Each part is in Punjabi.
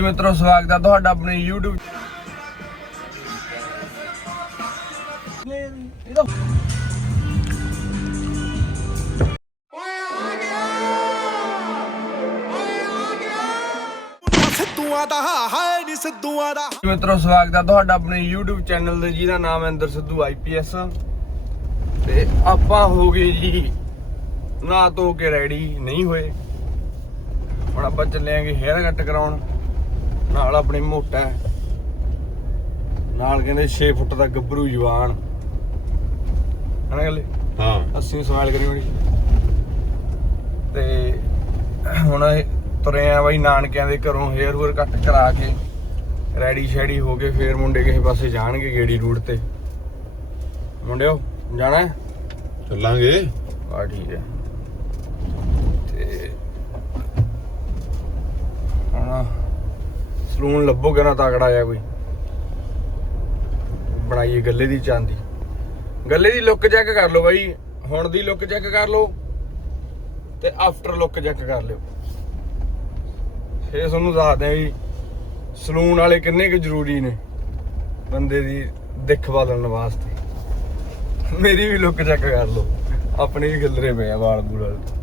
ਮਿੱਤਰੋ, ਸਵਾਗਤ ਹੈ ਤੁਹਾਡਾ ਆਪਣੇ YouTube ਸਿੱਧੂਆਂ ਦਾ ਹਾਏ ਨਹੀਂ ਸਿੱਧੂਆਂ ਦਾ ਮਿੱਤਰੋ, ਸਵਾਗਤ ਹੈ ਤੁਹਾਡਾ ਆਪਣੇ YouTube ਚੈਨਲ ਤੇ, ਜਿਹਦਾ ਨਾਮ ਹੈ ਅੰਦਰ ਸਿੱਧੂ ਆਈਪੀਐਸ ਤੇ ਆਪਾਂ ਹੋ ਗਏ ਜੀ, ਨਾ ਧੋ ਕੇ ਰੈਡੀ, ਨਹੀਂ ਹੋਏ। ਹੁਣ ਆਪਾਂ ਚੱਲਿਆਂਗੇ ਹੇਅਰ ਕੱਟ ਕਰਾਉਣ। ਨਾਲ ਆਪਣੀ ਮੋਟਾ। ਨਾਲ ਕਹਿੰਦੇ 6 ਫੁੱਟ ਦਾ ਗੱਭਰੂ ਜਵਾਨ। ਹਨਾ ਗੱਲੇ? ਹਾਂ। 80 ਸਮਾਈਲ ਕਰੀ ਹੋਣੀ। ਤੇ ਹੁਣ ਇਹ ਤੁਰੇ ਆ ਬਾਈ ਨਾਨਕਿਆਂ ਦੇ ਘਰੋਂ ਹੇਅਰ ਹੂਅਰ ਕੱਟ ਕਰਾ ਕੇ ਰੈਡੀ ਸ਼ੈਡੀ ਹੋ ਕੇ ਫੇਰ ਮੁੰਡੇ ਕਿਸੇ ਪਾਸੇ ਜਾਣਗੇ ਗੇੜੀ ਰੂਟ ਤੇ। ਮੁੰਡਿਓ ਜਾਣਾ ਚੱਲਾਂਗੇ। ਆ ਠੀਕ ਹੈ ਤੇ ਹੁਣ ਸਲੂਨ ਲੱਭੋਗੇ ਨਾ ਤਕੜਾ ਆ ਕੋਈ? ਬਣਾਈਏ ਗੱਲੇ ਦੀ ਚਾਂਦੀ। ਗੱਲੇ ਦੀ ਲੁੱਕ ਚੈੱਕ ਕਰ ਲਓ ਬਾਈ। ਹੁਣ ਦੀ ਲੁੱਕ ਚੈੱਕ ਕਰ ਲਓ ਤੇ ਆਫਟਰ ਲੁੱਕ ਚੈੱਕ ਕਰ ਲਿਓ। ਫੇਰ ਤੁਹਾਨੂੰ ਦੱਸਦੇ ਆ ਵੀ ਸਲੂਨ ਵਾਲੇ ਕਿੰਨੇ ਕੁ ਜ਼ਰੂਰੀ ਨੇ ਬੰਦੇ ਦੀ ਦਿੱਖ ਬਦਲਣ ਵਾਸਤੇ। ਮੇਰੀ ਵੀ ਲੁੱਕ ਚੈੱਕ ਕਰ ਲਓ। ਆਪਣੇ ਵੀ ਖਿਲਰੇ ਪਏ ਆ ਵਾਲ ਬੂਲ ਵਾਲੇ।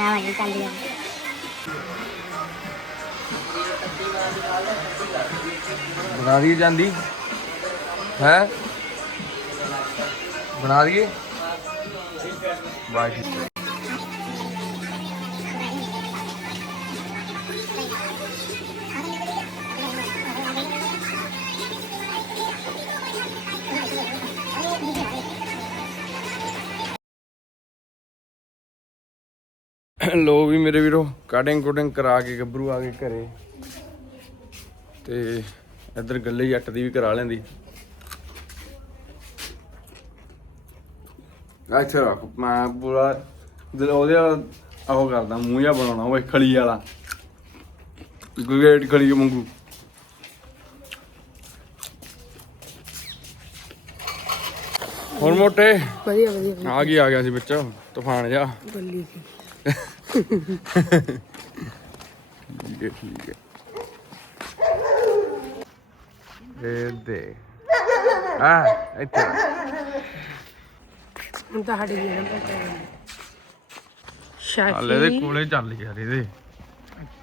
ਬਣਾਵਾਂਗੇ ਚੱਲ ਜੀ ਬਣਾ ਦਈਏ ਜਾਂਦੀ। ਹੈ? ਬਣਾ ਦਈਏ ਬਾਈ ਲੋ ਵੀ ਮੇਰੇ ਵੀਰੋ ਕਟਿੰਗ ਕੁਟਿੰਗ ਕਰਾ ਕੇ ਗੱਭਰੂ ਆ ਗਏ ਘਰੇ। ਤੇ ਇੱਧਰ ਗੱਲੇ ਜੱਟ ਦੀ ਵੀ ਕਰਾ ਲੈਂਦੀ। ਅੱਛਾ ਰੱਖ ਮੈਂ ਪੂਰਾ ਦਿਲ ਉਹਦੇ ਵਾਲਾ ਕਰਦਾ ਮੂੰਹ ਜਿਹਾ ਬਣਾਉਣਾ ਉਹ ਖਲੀ ਵਾਲਾ। ਗ੍ਰੇਟ ਖਲੀ ਵਾਂਗੂ। ਹੁਣ ਮੋਟੇ? ਵਧੀਆ ਵਧੀਆ ਆ ਗਿਆ ਆ ਗਿਆ ਸੀ ਵਿੱਚ ਤੂਫਾਨ ਜਾ ਬੱਲੀ ਠੀਕ ਹੈ ਠੀਕ ਹੈ। ਇਹ ਦੇ ਆ ਇੱਥੇ ਹੁਣ ਤਾਂ ਜੀ ਨਾ ਪਤਾ ਹਾਲੇ ਦੇ ਕੋਲੇ ਚੱਲ ਯਾਰ ਇਹਦੇ।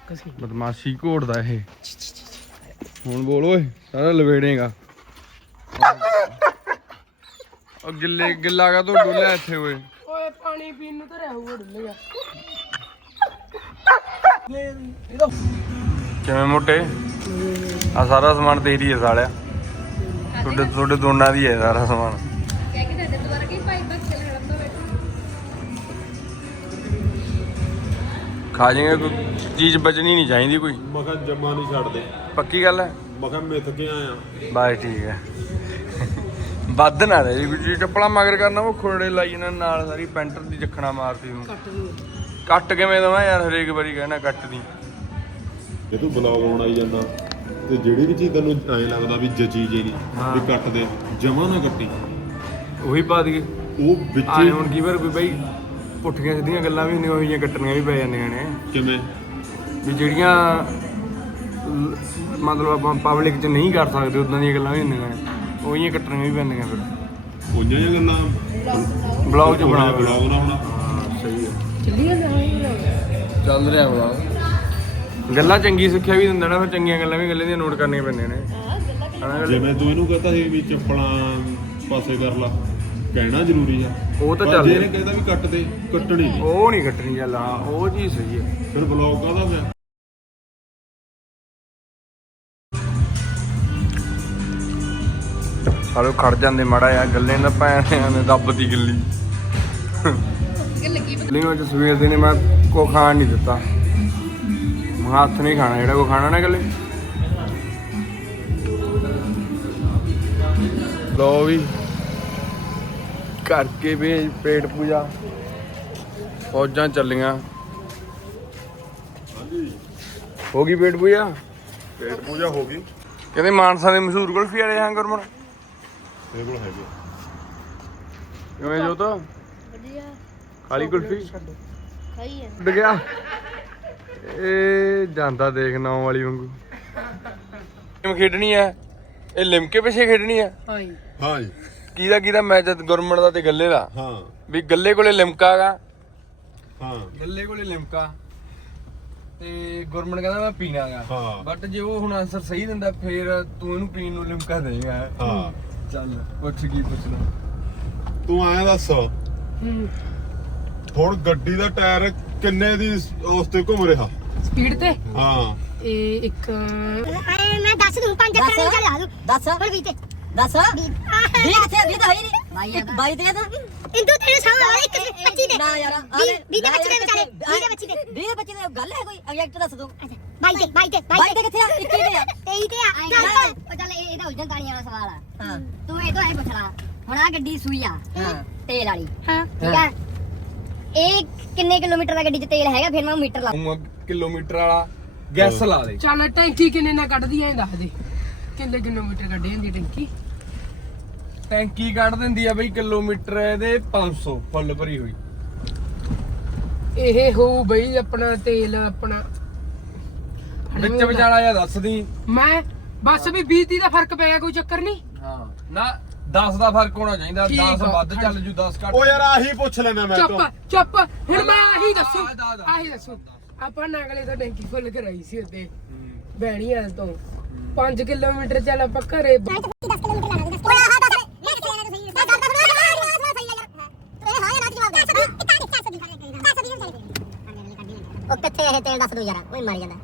ਕਸੀ। ਬਦਮਾਸ਼ੀ ਘੋੜਦਾ ਇਹ। ਹੁਣ ਬੋਲ ਓਏ ਸਾਰਾ ਲਵੇੜੇਗਾ। ਉਹ ਗਿੱਲੇ ਗਿੱਲਾ ਕਾ ਤੋਂ ਡੁੱਲਿਆ ਇੱਥੇ ਓਏ। ਪਾਣੀ ਪੀਣ ਨੂੰ ਤਾਂ ਰਹੂਗਾ ਡੁੱਲੇਗਾ ਕਿਵੇਂ ਮੋਟੇ? ਆ ਸਾਰਾ ਸਮਾਨ ਤੇਰੀ ਹੈ ਸਾਲਿਆ। ਤੁਹਾਡੇ ਤੁਹਾਡੇ ਦੋਨਾਂ ਦੀ ਹੈ ਸਾਰਾ ਸਮਾਨ। ਖਾ ਜਾਏਗਾ ਕੋਈ ਚੀਜ਼ ਬਚਣੀ ਨਹੀਂ ਚਾਹੀਦੀ ਕੋਈ। ਮੈਂ ਕਿਹਾ ਜਮਾ ਨਹੀਂ ਛੱਡਦੇ। ਪੱਕੀ ਗੱਲ ਹੈ? ਮੈਂ ਕਿਹਾ ਮਿੱਥ ਕੇ ਆਇਆ। ਬਾਈ ਠੀਕ ਹੈ। ਵੱਧ ਨਾ ਰਹੇ। ਕੋਈ ਚੀਜ਼ ਚੱਪਲਾਂ ਮਗਰ ਕਰਨਾ ਉਹ ਖੋੜੇ ਲਾਈ ਇਹਨਾਂ ਨਾਲ ਸਾਰੀ ਪੈਂਟਰ ਦੀ ਜਖਣਾ ਮਾਰਦੀ ਨੂੰ। ਕੱਟ ਦੂੰ ਕੱਟ ਕਿਵੇਂ ਦਵਾਂ ਯਾਰ ਹਰੇਕ ਵਾਰੀ ਕਹਿਣਾ ਕੱਟ ਦੀ। ਜੇ ਤੂੰ ਬਲੌਗ ਆਉਣ ਆਈ ਜਾਂਦਾ ਤੇ ਜਿਹੜੀ ਵੀ ਚੀਜ਼ ਤੈਨੂੰ ਐਂ ਲੱਗਦਾ ਵੀ ਜਚੀ ਜੇ ਨਹੀਂ। ਵੀ ਕੱਟ ਦੇ ਜਮਾ ਨਾ ਕੱਟੀ। ਉਹੀ ਪਾ ਦਈਏ। ਉਹ ਵਿੱਚ ਆਏ ਹੁਣ ਕੀ ਵਾਰ ਕੋਈ ਬਈ ਪੁੱਠੀਆਂ ਸਿੱਧੀਆਂ ਗੱਲਾਂ ਵੀ ਹੁੰਦੀਆਂ ਹੋਈਆਂ ਕੱਟਣੀਆਂ ਵੀ ਪੈ ਜਾਂਦੀਆਂ ਨੇ। ਕਿਵੇਂ? ਵੀ ਜਿਹੜੀਆਂ ਮਤਲਬ ਆਪਾਂ ਪਬਲਿਕ 'ਚ ਨਹੀਂ ਕਰ ਸਕਦੇ ਉਦਾਂ ਦੀਆਂ ਗੱਲਾਂ ਵੀ ਹੁੰਦੀਆਂ ਨੇ। ਉਹੀਆਂ ਕੱਟਣੀਆਂ ਵੀ ਪੈਂਦੀਆਂ ਫਿਰ। ਉਈਆਂ ਜਿਹੀਆਂ ਗੱਲਾਂ ਬਲੌਗ 'ਚ ਬਣਾ ਕੇ ਬਲੌਗ ਨਾ ਹੋਣਾ ਹਾਂ ਸਹੀ ਹੈ ਚੱਲੀ ਜਾਂਦਾ ਚੱਲ ਰਿਹਾ ਬਲੌਗ। ਗੱਲਾਂ ਚੰਗੀ ਸਿੱਖਿਆ ਵੀ ਦਿੰਦਾ ਨਾ ਫਿਰ ਚੰਗੀਆਂ ਗੱਲਾਂ ਵੀ ਗੱਲਾਂ ਦੀਆਂ ਨੋਟ ਕਰਨੀਆਂ ਪੈਂਦੀਆਂ ਨੇ। ਹਨਾ ਗੱਲ? ਜਿਵੇਂ ਤੂੰ ਇਹਨੂੰ ਕਹਤਾ ਸੀ ਵੀ ਚੱਪਲਾਂ ਪਾਸੇ ਕਰ ਲਾ ਕਹਿਣਾ ਜ਼ਰੂਰੀ ਆ। ਉਹ ਤਾਂ ਪਰ ਚੱਲ ਜੇ ਇਹਨੇ ਕਹਿੰਦਾ ਵੀ ਕੱਟ ਦੇ ਕੱਟਣੀ ਨਹੀਂ ਉਹ ਨਹੀਂ ਕੱਟਣੀ ਗੱਲ ਹਾਂ ਉਹ ਚੀਜ਼ ਸਹੀ ਹੈ। ਫਿਰ ਬਲੌਗ ਕਾਹਦਾ ਪਿਆ? ਸਾਰੇ ਖੜ ਜਾਂਦੇ ਮਾੜਾ ਆ ਗੱਲੇ ਨਾ ਭੈਣਿਆਂ ਨੇ ਰੱਬ ਦੀ ਗਿੱਲੀ। ਗਿੱਲ ਵਿੱਚ ਸਵੇਰ ਦੇ ਨੇ ਮੈਂ ਕੋ ਖਾਣ ਨਹੀਂ ਦਿੱਤਾ। ਮੈਂ ਨਹੀਂ ਖਾਣਾ ਜਿਹੜਾ ਕੋ ਖਾਣਾ ਨਾ ਗੱਲੇ ਲੋ ਵੀ ਕਰਕੇ ਭੇਜ ਪੇਟ ਪੂਜਾ। ਫੌਜਾਂ ਚੱਲੀਆਂ। ਹੋ ਗਈ ਪੇਟ ਪੂਜਾ? ਪੇਟ ਪੂਜਾ ਹੋ ਗਈ। ਕਹਿੰਦੇ ਮਾਨਸਾ ਦੇ ਮਸ਼ਹੂਰ ਕੁਲਫੀ ਵਾਲੇ ਹਾਂ ਮੇਰੇ ਕੋਲ ਹੈਗੇ ਕਿਵੇਂ ਜੋ ਤਾਂ ਵਧੀਆ। ਖਾਲੀ ਕੁਲਫੀ? ਖਾਈ ਹੈ ਉੱਡ ਗਿਆ। ਇਹ ਜਾਂਦਾ ਦੇਖ ਨੌ ਵਾਲੀ ਵਾਂਗੂ। ਕਿਵੇਂ ਖੇਡਣੀ ਆ। ਇਹ ਲਿਮਕੇ ਪਿੱਛੇ ਖੇਡਣੀ ਆ। ਹਾਂਜੀ ਹਾਂਜੀ ਕਿਹਦਾ ਕਿਹਦਾ ਮੈਚ ਗੁਰਮਨ ਦਾ ਤੇ ਗੱਲੇ ਦਾ। ਹਾਂ। ਵੀ ਗੱਲੇ ਕੋਲੇ ਲਿਮਕਾ ਗਾ। ਹਾਂ। ਗੱਲੇ ਕੋਲੇ ਲਿਮਕਾ। ਤੇ ਗੁਰਮਨ ਕਹਿੰਦਾ ਮੈਂ ਪੀਣਾਗਾ ਹਾਂ। ਬਟ ਜੇ ਉਹ ਹੁਣ ਆਨਸਰ ਸਹੀ ਦਿੰਦਾ ਫੇਰ ਤੂੰ ਇਹਨੂੰ ਪੀਣ ਨੂੰ ਲਿਮਕਾ ਦੇਗਾ ਹਾਂ। ਚੱਲ ਪੁੱਛ ਕੀ ਪੁੱਛਣਾ। ਤੂੰ ਆਇਆ ਦੱਸ। ਹੂੰ। ਹੁਣ ਗੱਡੀ ਦਾ ਟਾਇਰ ਕਿੰਨੇ ਦੀ ਉਸ ਤੇ ਘੁੰਮ ਰਿਹਾ? ਸਪੀਡ ਤੇ? ਹਾਂ। ਇਹ ਇੱਕ ਮੈਂ ਦੱਸ ਦੂੰ ਪੰਜ ਅੱਖਰਾਂ ਦੀ ਚੱਲ ਆ। ਦੂੰ ਦੱਸ। ਹੁਣ ਵੀ ਤੇ। ਦੱਸ। ਵੀ ਕਿੱਥੇ ਵੀ ਤਾਂ ਹੋਈ ਨਹੀਂ। ਬਾਈ ਇੱਕ ਬਾਈ ਤੇ ਤਾਂ। ਇੰਦੂ ਤੇਰੇ ਸਾਹਮਣੇ ਇੱਕ 25 ਦੇ। ਨਾ ਯਾਰ ਵੀਹ ਵੀਹ ਦੇ 25 ਦੇ ਵਿਚਾਲੇ 20 ਦੇ 25 ਦੇ। 20 ਦੇ 25 ਦੇ ਗੱਲ ਹੈ ਕੋਈ? ਐਗਜ਼ੈਕਟ ਦੱਸ ਦੋ। ਬਾਈ ਤੇ ਬਾਈ ਤੇ ਬਾਈ ਤੇ ਕਿੱਥੇ ਆ? 21 ਦੇ ਆ। 23 ਤੇ ਆ। ਚੱਲ ਚੱਲ ਇਹ- ਇਹਦਾ ਉਲਝਣ ਗਾਣੀ ਵਾਲਾ ਸਵਾਲ ਆ ਹਾਂ ਤੂੰ ਇਹ ਤੋਂ ਐ ਪੁੱਛ ਲਾ ਹੁਣ ਆ ਗੱਡੀ ਸੂਈ ਆ। ਹਾਂ। ਤੇਲ ਵਾਲੀ। ਹਾਂ। ਠੀਕ ਆ? ਇਹ ਕਿੰਨੇ ਕਿਲੋਮੀਟਰ ਦਾ ਗੱਡੀ 'ਚ ਤੇਲ ਹੈਗਾ? ਫਿਰ ਮੈਂ ਉਹ ਮੀਟਰ ਲਾ ਤੂੰ ਕਿਲੋਮੀਟਰ ਵਾਲਾ ਗੈਸ ਲਾ ਦੇ। ਚੱਲ ਟੈਂਕੀ ਕਿੰਨੇ ਨਾ ਕੱਢਦੀ ਐ ਦੱਸ ਦੇ। ਕਿੰਨੇ ਕਿਲੋਮੀਟਰ ਕੱਢੀ ਜਾਂਦੀ ਟੈਂਕੀ? ਟੈਂਕੀ ਕੱਢ ਦਿੰਦੀ ਆ ਬਈ ਕਿਲੋਮੀਟਰ ਇਹਦੇ 500 ਫੁੱਲ ਭਰੀ ਹੋਈ। ਇਹ ਹੋਊ ਬਈ ਆਪਣਾ ਤੇਲ ਆਪਣਾ। ਵਿੱਚ ਵਿਚਾਲਾ ਜਾਂ ਦੱਸਦੀ ਮੈਂ? ਬਸ ਵੀ 20 ਦੀ ਦਾ ਫ਼ਰਕ ਪੈ ਗਿਆ ਕੋਈ ਚੱਕਰ ਨਹੀਂ? ਹਾਂ। ਨਾ 10 ਦਾ ਫ਼ਰਕ ਹੋਣਾ ਚਾਹੀਦਾ ਠੀਕ 10 ਆ, ਵੱਧ ਚੱਲ ਜੂ 10 ਘੱਟ ਉਹ ਯਾਰ ਆਹੀ ਪੁੱਛ ਲੈਣਾ ਮੈਂ ਤੋਂ। ਚੁੱਪ। ਚੁੱਪ ਹੁਣ ਮੈਂ ਆਹੀ ਦੱਸੂ ਆ, ਆ, ਆ। ਆਹੀ ਦੱਸੂ। ਆਪਾਂ ਨਾਗਲੇ ਤੋਂ ਟੈਂਕੀ ਫੁੱਲ ਕਰਾਈ ਸੀ ਉੱਤੇ ਬੈਣੀਆਂ ਤੋਂ। 5 ਕਿਲੋਮੀਟਰ ਚੱਲ ਆਪਾਂ ਘਰੇ ਬ- 10 ਕਿਲੋਮੀਟਰ ਲਾਣਾ 10 ਓਏ ਆਹ ਦੱਸ ਮੈਂ ਕਿੱਥੇ ਜਾਣਾ। ਸਹੀ ਦੱਸ ਦੱਸ ਸਹੀ ਯਾਰ ਤੂੰ ਇਹ ਹਾਂ ਜਾਂ ਨਾ ਜਵਾਬ ਦੇ 400 ਦੀ 400 ਦੀ 400 ਦੀ ਉਹ ਕਿੱਥੇ ਇਹ ਤੇਲ ਦੱਸ ਦੂ ਯਾਰ ਓਏ ਮਰ ਜਾਂਦਾ।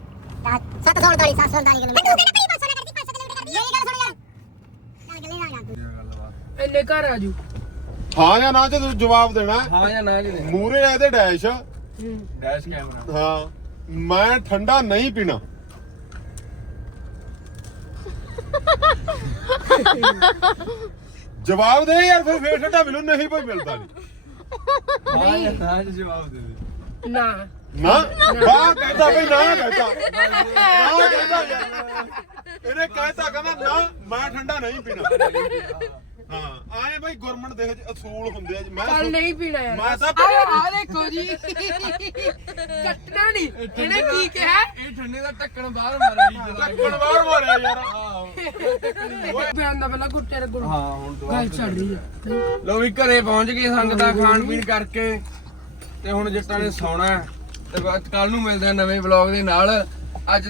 748 748 ਕਿਲੋਮੀਟਰ। ਤੂੰ ਕਹਿੰਦਾ 500 ਨਾ ਕਰਦੀ 500 ਕਿਲੋਮੀਟਰ ਕਰਦੀ ਮੇਰੀ ਗੱਲ ਸੁਣ ਯਾਰ ਚੱਲ ਗੱਲੇ ਨਾ ਯਾਰ ਤੂੰ ਇੰਨੇ ਘਰ ਆਜੂ ਹਾਂ ਜਾਂ ਨਾ ਜੇ ਤੂੰ ਜਵਾਬ ਦੇਣਾ। ਹਾਂ ਜਾਂ ਨਾ ਜੀ ਦੇ ਮੂਰੇ ਇਹਦੇ ਡੈਸ਼ ਹੂੰ। ਡੈਸ਼ ਕੈਮਰਾ ਹਾਂ। ਮੈਂ ਠੰਡਾ ਨਹੀਂ ਪੀਣਾ। ਜਵਾਬ ਦੇ ਯਾਰ ਫਿਰ ਫੇਰ ਠੰਡਾ ਮਿਲੂ ਨਹੀਂ ਕੋਈ ਮਿਲਦਾ ਨਹੀਂ ਹਾਂ ਜਾਂ ਨਾ ਜੀ ਜਵਾਬ ਦੇ ਦੇ। ਨਾ। ਨਾ? ਬਾ ਕਹਿੰਦਾ ਬਈ ਨਾ ਕਹਿੰਦਾ। ਨਾ ਕਹਿੰਦਾ ਯਾਰ। ਇਹਨੇ ਕਹਿਤਾ ਕਹਿੰਦਾ ਨਾ ਮੈਂ ਠੰਡਾ ਨਹੀਂ ਪੀਣਾ। ਹਾਂ। ਆਏ ਬਈ ਗਵਰਨਮੈਂਟ ਦੇ ਵਿੱਚ ਅਸੂਲ ਹੁੰਦੇ ਆ ਜੀ। ਮੈਂ ਚੱਲ ਨਹੀਂ ਪੀਣਾ ਯਾਰ। ਮੈਂ ਤਾਂ ਆ ਆ ਦੇਖੋ ਜੀ। ਕੱਟਣਾ ਨਹੀਂ। ਇਹਨੇ ਕੀ ਕਿਹਾ? ਇਹ ਠੰਡੇ ਦਾ ਢੱਕਣ ਬਾਹਰ ਮਾਰਿਆ ਜੀ। ਟੱਕਣ ਬਾਹਰ ਮਾਰਿਆ ਯਾਰ। ਬਿਆਨ ਦਾ ਪਹਿਲਾਂ ਗੁੱਟੇ ਦੇ ਗੁਣ ਹਾਂ ਹੁਣ ਦੁਬਾਰਾ ਗੱਲ ਚੱਲ ਰਹੀ ਹੈ ਲੋ ਵੀ ਘਰੇ ਪਹੁੰਚ ਗਏ ਸੰਗਤਾਂ ਖਾਣ ਪੀਣ ਕਰਕੇ। ਤੇ ਹੁਣ ਜੱਟਾਂ ਨੇ ਸੌਣਾ ਹੈ। ਤੇ ਕੱਲ ਨੂੰ ਮਿਲਦੇ ਆ ਨਵੇਂ ਵਲੌਗ ਦੇ ਨਾਲ। ਅੱਜ ਦਾ